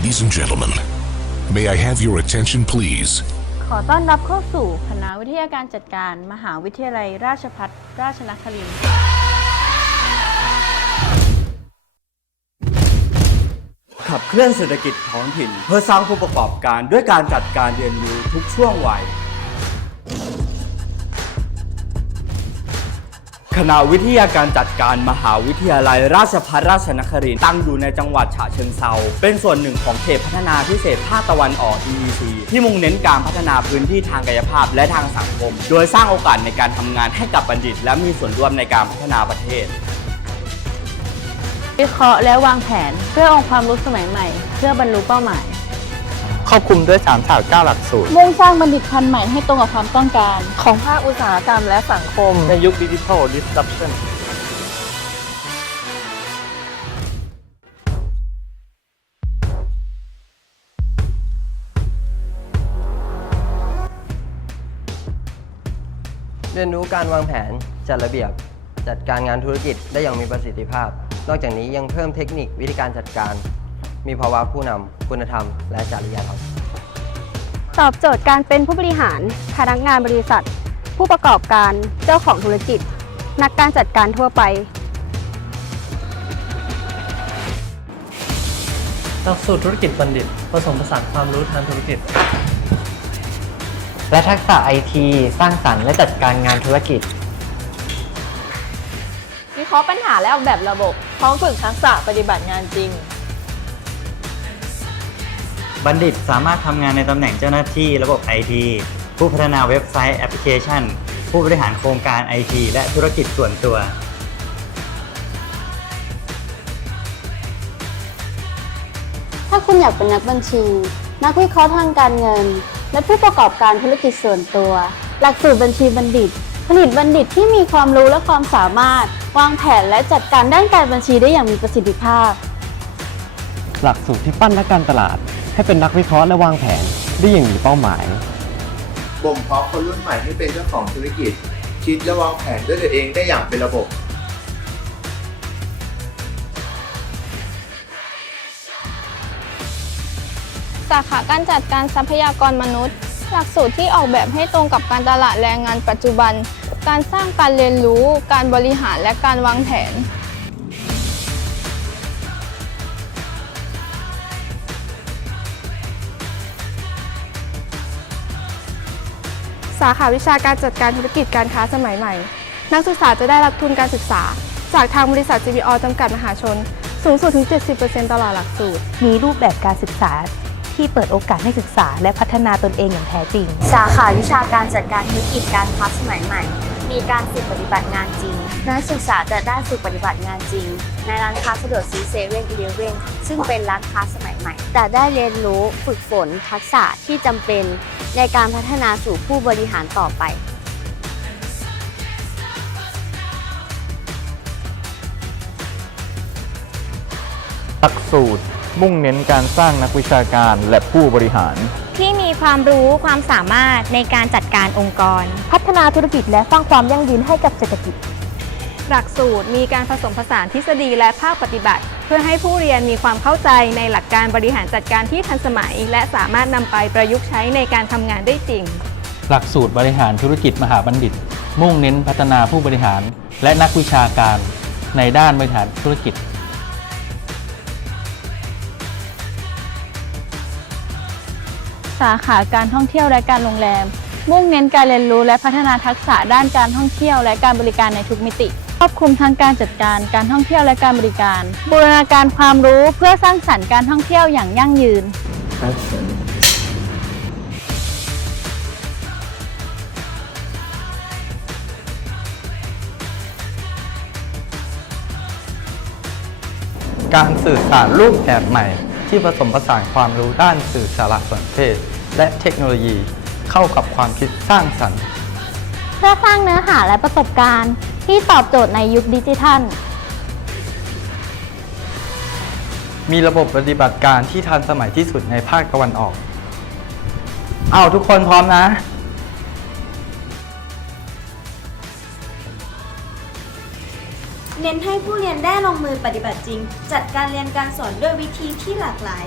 gentlemen, may I have your attention, please? ขอต้อนรับเข้าสู่คณะวิทยาการจัดการ มหาวิทยาลัยราชภัฏราชนครินทร์ขับเคลื่อนเศรษฐกิจท้องถิ่น เพื่อสร้างผู้ประกอบการด้วยการจัดการเรียนรู้ทุกช่วงวัย คณะวิทยาการจัดการมหาวิทยาลัยราชภัฏราชนครินทร์ตั้งอยู่ในจังหวัดฉะเชิงเซาเป็นส่วนหนึ่งของเขตพัฒนาพิเศษภาคตะวันออก EEC ที่มุ่งเน้นการพัฒนาพื้นที่ทางกายภาพและทางสังคม โดยสร้างโอกาสในการทำงานให้กับบัณฑิต และมีส่วนร่วมในการพัฒนาประเทศ วิเคราะห์และวางแผนเพื่อองค์ความรู้สมัยใหม่ เพื่อบรรลุเป้าหมาย ครอบคลุมด้วย 3 สาว9หลักสูตร มุ่งสร้างบัณฑิตพันธุ์ใหม่ให้ตรงกับความต้องการ ของภาคอุตสาหกรรมและสังคม ในยุคดิจิทัล disruption เรียนรู้การวางแผน จัดระเบียบ จัดการงานธุรกิจได้อย่างมีประสิทธิภาพ นอกจากนี้ยังเพิ่มเทคนิควิธีการจัดการ มีภาวะผู้นำคุณธรรม และจริยธรรม ตอบโจทย์การเป็นผู้บริหาร พนักงานบริษัท ผู้ประกอบการเจ้าของธุรกิจ นักการจัดการทั่วไป หลักสูตรธุรกิจบัณฑิต ผสมผสานความรู้ทางธุรกิจ และทักษะไอทีสร้างสรรค์และจัดการงานธุรกิจ วิเคราะห์ปัญหาและออกแบบระบบ พร้อมฝึกทักษะปฏิบัติงานจริง บัณฑิตสามารถทำงานในตำแหน่งเจ้าหน้าที่ระบบไอทีผู้พัฒนาเว็บไซต์แอปพลิเคชัน ผู้บริหารโครงการไอทีและธุรกิจส่วนตัว ถ้าคุณอยากเป็นนักบัญชี นักวิเคราะห์ทางการเงิน และผู้ประกอบการธุรกิจส่วนตัว หลักสูตรบัญชีบัณฑิต ผลิตบัณฑิตที่มีความรู้และความสามารถ วางแผนและจัดการด้านการบัญชีได้อย่างมีประสิทธิภาพ หลักสูตรที่ปั้นนักการตลาด ให้เป็นนักวิเคราะห์และวางแผนได้อย่างมีเป้าหมาย บ่มเพาะคนรุ่นใหม่ให้เป็นเจ้าของธุรกิจ คิดและวางแผนด้วยตัวเองได้อย่างเป็นระบบ สาขาการจัดการทรัพยากรมนุษย์ หลักสูตรที่ออกแบบให้ตรงกับการตลาดแรงงานปัจจุบัน การสร้างการเรียนรู้ การบริหารและการวางแผน สาขาวิชาการจัดการธุรกิจการค้าสมัยใหม่ นักศึกษาจะได้รับทุนการศึกษา จากทางบริษัท GBO จำกัดมหาชน สูงสุดถึง 70%ตลอดหลักสูตร มีรูปแบบการศึกษาที่เปิดโอกาสให้ศึกษาและพัฒนาตนเองอย่างแท้จริง สาขาวิชาการจัดการธุรกิจการค้าสมัยใหม่ มีการฝึกปฏิบัติงานจริง นักศึกษาจะได้ฝึกปฏิบัติงานจริง ในร้านค้าสะดวกซื้อเซเว่นอีเลเว่นซึ่งเป็นร้านค้าสมัยใหม่ แต่ได้เรียนรู้ฝึกฝนทักษะที่จำเป็น ในการพัฒนาสู่ผู้บริหารต่อไปหลักสูตรมุ่งเน้นการสร้างนักวิชาการและผู้บริหาร ที่มีความรู้ความสามารถในการจัดการองค์กร พัฒนาธุรกิจและสร้างความยั่งยืนให้กับเศรษฐกิจ หลักสูตรมีการผสมผสานทฤษฎีและภาคปฏิบัติ เพื่อให้ผู้เรียนมีความเข้าใจในหลักการบริหารจัดการที่ทันสมัย และสามารถนำไปประยุกต์ใช้ในการทำงานได้จริง หลักสูตรบริหารธุรกิจมหาบัณฑิต มุ่งเน้นพัฒนาผู้บริหาร และนักวิชาการในด้านบริหารธุรกิจสาขาการท่องเที่ยวและการโรงแรม มุ่งเน้นการเรียนรู้และพัฒนาทักษะด้านการท่องเที่ยวและการบริการในทุกมิติค รอบคลุมทั้งการจัดการการท่องเที่ยวและการบริการ บูรณาการความรู้เพื่อสร้างสรรค์การท่องเที่ยวอย่างยั่งยืนการสื่อสารรูปแบบใหม่ ที่ผสมผสานความรู้ด้านสื่อสารสนเทศ และเทคโนโลยีเข้ากับความคิดสร้างสรรค์ เพื่อสร้างเนื้อหาและประสบการณ์ ที่ตอบโจทย์ในยุคดิจิทัล มีระบบปฏิบัติการที่ทันสมัยที่สุดในภาคตะวันออก เอาทุกคนพร้อมนะ เน้นให้ผู้เรียนได้ลงมือปฏิบัติจริง จัดการเรียนการสอนด้วยวิธีที่หลากหลาย